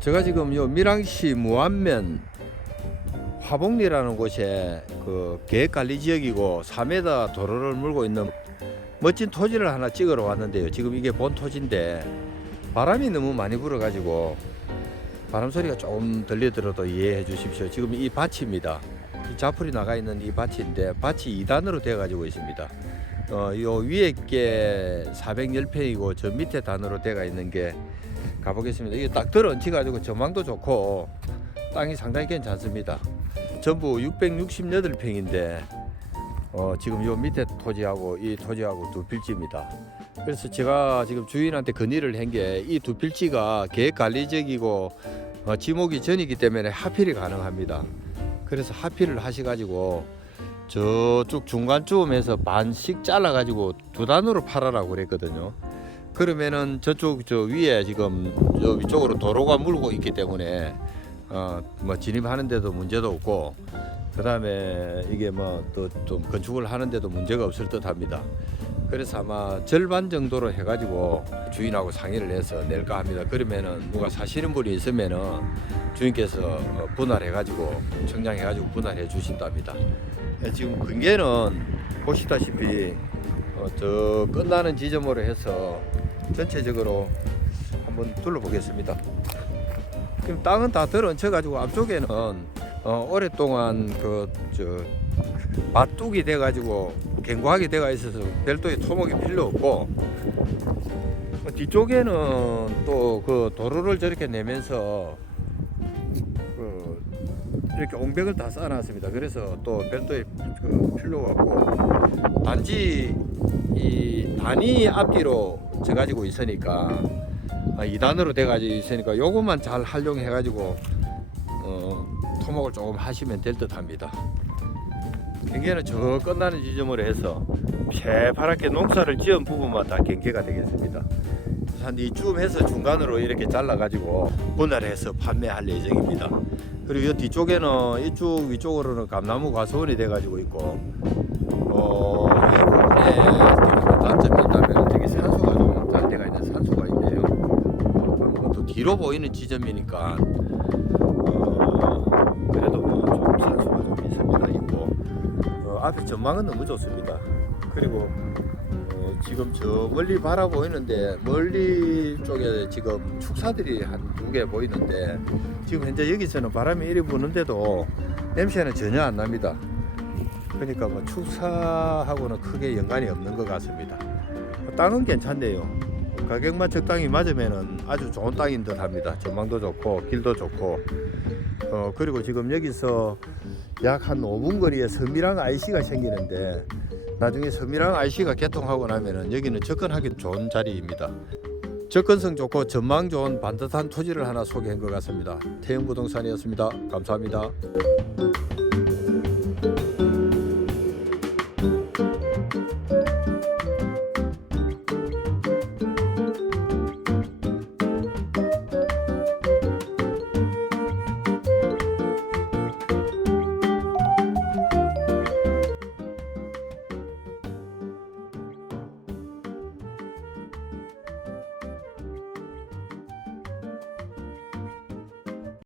제가 지금 요 밀양시 무안면 화봉리라는 곳에 그 계획관리 지역이고 4m 도로를 물고 있는 멋진 토지를 하나 찍으러 왔는데요. 지금 이게 본 토지인데 바람이 너무 많이 불어가지고 바람 소리가 조금 들리더라도 이해해 주십시오. 지금 이 밭입니다. 이 자풀이 나가 있는 이 밭인데 밭이 2단으로 되어 가지고 있습니다. 어, 요 위에 게 410평이고 저 밑에 단으로 되어 있는 게 가보겠습니다. 이게 딱 들어 얹혀 가지고 전망도 좋고 땅이 상당히 괜찮습니다. 전부 668평인데 어, 지금 요 밑에 토지하고 이 토지하고 두 필지입니다. 그래서 제가 지금 주인한테 건의를 한 게 이 두 필지가 계획 관리적이고 어, 지목이 전이기 때문에 하필이 가능합니다. 그래서 하필을 하셔가지고 저쪽 중간쯤에서 반씩 잘라가지고 두 단으로 팔아라고 그랬거든요. 그러면은 저쪽 저 위에 지금 저 위쪽으로 도로가 물고 있기 때문에 어 뭐 진입하는데도 문제도 없고 그다음에 이게 뭐 또 좀 건축을 하는데도 문제가 없을 듯합니다. 그래서 아마 절반 정도로 해가지고 주인하고 상의를 해서 낼까 합니다. 그러면은 누가 사시는 분이 있으면은 주인께서 어, 분할해가지고 청량해가지고 분할해 주신답니다. 예, 지금 근계는 보시다시피 어, 저 끝나는 지점으로 해서 전체적으로 한번 둘러보겠습니다. 지금 땅은 다 들어얹혀가지고 앞쪽에는 어, 오랫동안 그저 밭둑이 돼가지고 견고하게 돼가 있어서 별도의 토목이 필요 없고 어, 뒤쪽에는 또 그 도로를 저렇게 내면서 그 이렇게 옹벽을 다 쌓아놨습니다. 그래서 또 별도의 그 필요가 없고 단지 이 단위 앞뒤로 져 가지고 있으니까 아, 2단으로 돼 가지고 있으니까 요것만 잘 활용해 가지고 어, 토목을 조금 하시면 될 듯 합니다. 경계는 저 끝나는 지점으로 해서 새파랗게 농사를 지은 부분만 다 경계가 되겠습니다. 한 이쯤 해서 중간으로 이렇게 잘라 가지고 분할해서 판매할 예정입니다. 그리고 이 뒤쪽에는 이쪽 위쪽으로는 감나무 과수원이 돼 가지고 있고 어, 이 부분에 또 단점이 있다면 저기 산소가 좀 잘 돼가 있는 산소가 있네요. 어, 뒤로 보이는 지점이니까 어, 그래도 뭐좀 산소가 좀 있습니다. 있고 어, 앞에 전망은 너무 좋습니다. 그리고 어, 지금 저 멀리 바라 보이는데 멀리 쪽에 지금 축사들이 한 두 개 보이는데 지금 현재 여기서는 바람이 이리 부는데도 냄새는 전혀 안 납니다. 그러니까 뭐 축사하고는 크게 연관이 없는 것 같습니다. 땅은 괜찮네요. 가격만 적당히 맞으면은 아주 좋은 땅인 듯 합니다. 전망도 좋고 길도 좋고 어 그리고 지금 여기서 약 한 5분 거리에 서미랑 IC가 생기는데 나중에 서미랑 IC가 개통하고 나면은 여기는 접근하기 좋은 자리입니다. 접근성 좋고 전망 좋은 반듯한 토지를 하나 소개한 것 같습니다. 태영 부동산이었습니다. 감사합니다.